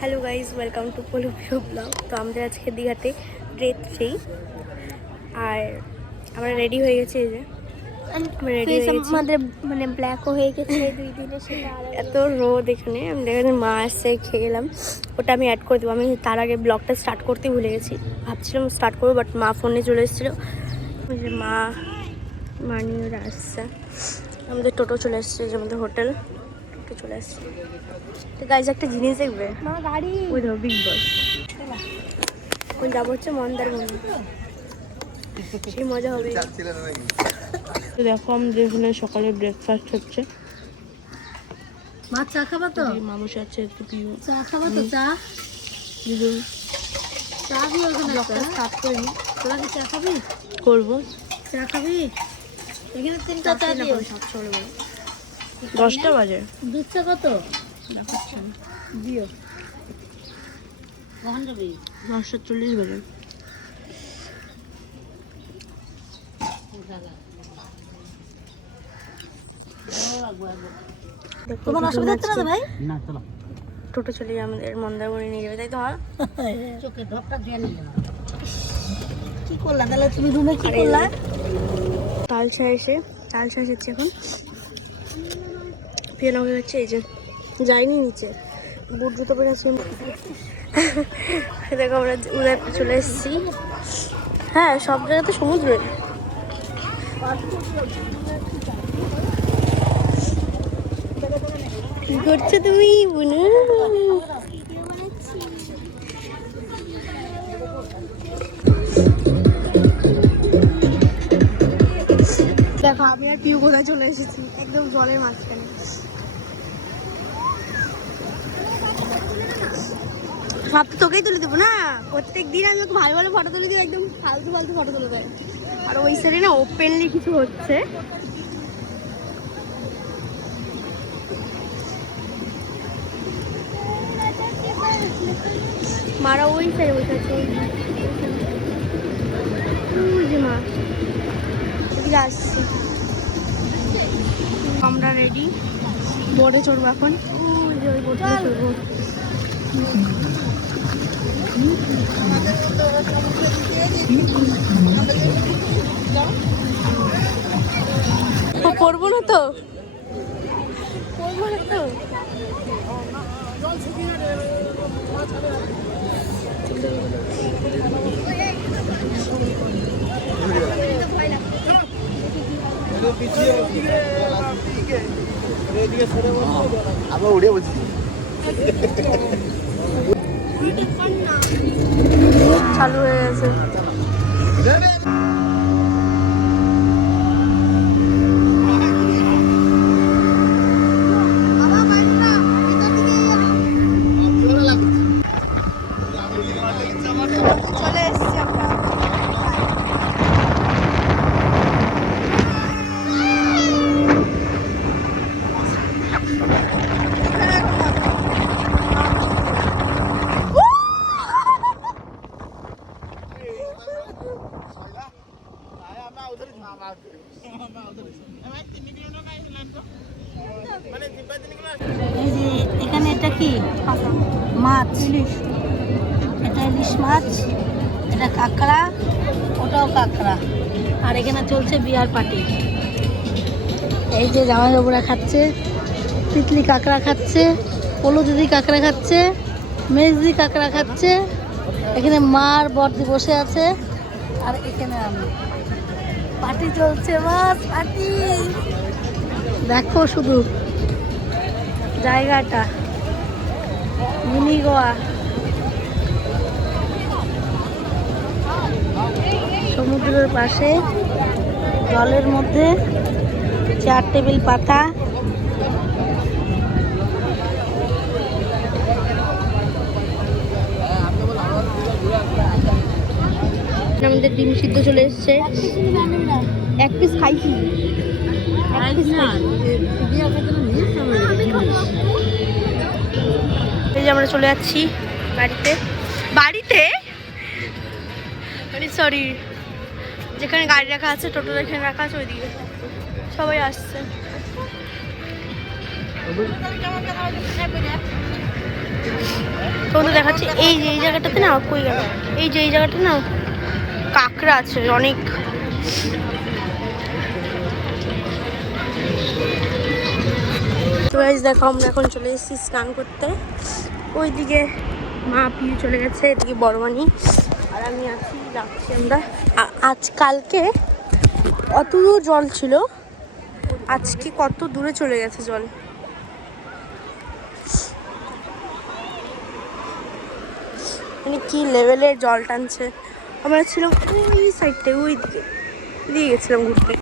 Hello guys, welcome to polo view blog. তো আমাদের আজকে দীঘাতে ডে 3 আর আমরা রেডি হয়ে গেছি। এই যে আমাদের মানে ব্ল্যাকও হয়ে গেছে 2 দিনে, সেটা এত রোদ এখানে। আমি দেখেছি মা আসছে, খেয়ে গেলাম, ওটা আমি অ্যাড করে দেবো। আমি তার আগে ব্লগটা স্টার্ট করতে ভুলে গেছি, ভাবছিলাম স্টার্ট করবো, বাট মা ফোনে চলে এসেছিলো। যে মা নিয়ে ওরা আসছে, আমাদের টোটো চলে এসছে, যে আমাদের হোটেল টোটো চলে এসছে। তো গাইজ একটা জিনিস দেখবে, মা গাড়ি ওই ধরো বিগ বস। এখন যাবো হচ্ছে মন্দারমণি, সেই মজা হবে। তো দেখো আমাদের এখানে সকালে ব্রেকফাস্ট হচ্ছে। মা চা খাবা তো? মামুস আছে, একটু পিউ চা খাবা তো? চা চা দিও ওখানে। ব্লগটা স্টার্ট করে নি, তোরা কি চা খাবি? করবো। চা খাবি? এখানে 3টা চা দিও। 10টা বাজে। দুধ চা কত দেখাচ্ছে না, দিও। কখন যাবি? 10:40 বাজে। তোমার অসুবিধা হচ্ছে না তো ভাই? না, চলো টোটো চলে যায়, আমাদের মন্দারমণি নিয়ে যাবে, তাই তো? চোখে ঢপটা দিয়ে নিল। কি করলা তাহলে তুমি রুমে? কি করলা? তালসা এসেছে এখন। পিয়ানো হয়ে যাচ্ছে। এই যে যাইনি নিচে, বুট জুতো পরে আছি। দেখো আমরা উদয়পুর চলে এসেছি। হ্যাঁ, সব জায়গাতে সমুদ্র। কি করছো তুমি বুনু? দেখো আমি আর পিউ কোথায় চলে এসেছি, একদম জলের মাঝখানে। সব তো তোকেই তুলে দেবো না, প্রত্যেক দিন আমি ওকে ভালো ভালো ফটো তুলে দিই, একদম ফালতু ফটো তুলে দেয়। আর ওই সাইডে না ওপেনলি কিছু হচ্ছে। মারা ওই সাইডে বসে আছে, মা এদিকে আসছি। আমরা রেডি, বোর্ডে চড়বো এখন। ওই বোর্ডে চড়বো। পড়বো না তো, আমরা উড়ে বলছি। চালু হয়ে গেছে। চলে এসছি আমরা। এই যে এখানে এটা কি মাছ? ইলিশ। এটা ইলিশ মাছ, এটা কাঁকড়া, ওটাও কাঁকড়া। আর এখানে চলছে বিয়ার পার্টি। এই যে জামাইবাবুরা খাচ্ছে, তিতলি কাঁকড়া খাচ্ছে, পলু দিদি কাঁকড়া খাচ্ছে, মেজদি কাঁকড়া খাচ্ছে। এখানে মার বর্দি বসে আছে, আর এখানে আমি। পার্টি চলছে, মাছ পার্টি। দেখো শুধু জায়গাটা, মিনি গোয়া। সমুদ্রের পাশে জলের মধ্যে চেয়ার টেবিল পাতা। আমাদের ডিম সিদ্ধ চলে এসছে, এক পিস খাইছি। এই যে আমরা চলে যাচ্ছি বাড়িতে সরি, যেখানে গাড়ি রাখা আছে, টোটো এখানে রাখা আছে, ওইদিকে সবাই আসছে। তোমাদের দেখাচ্ছি এই যে এই জায়গাটাতে না কই গেল, এই যে এই জায়গাটা না কাঁকড়া আছে অনেক। তো গাইস দেখো আমরা এখন চলে এসেছি স্নান করতে। ওইদিকে মা পিউ চলে গেছে, এদিকে বড়মানি আর আমি আছি, যাচ্ছি আমরা। আজকালকে অত দূর জল ছিল, আজকে কত দূরে চলে গেছে জল। মানে কি লেভেলের জল টানছে। আমরা ছিলাম ওই সাইডটায়, ওই দিকে দিয়ে গেছিলাম ঘুরতে।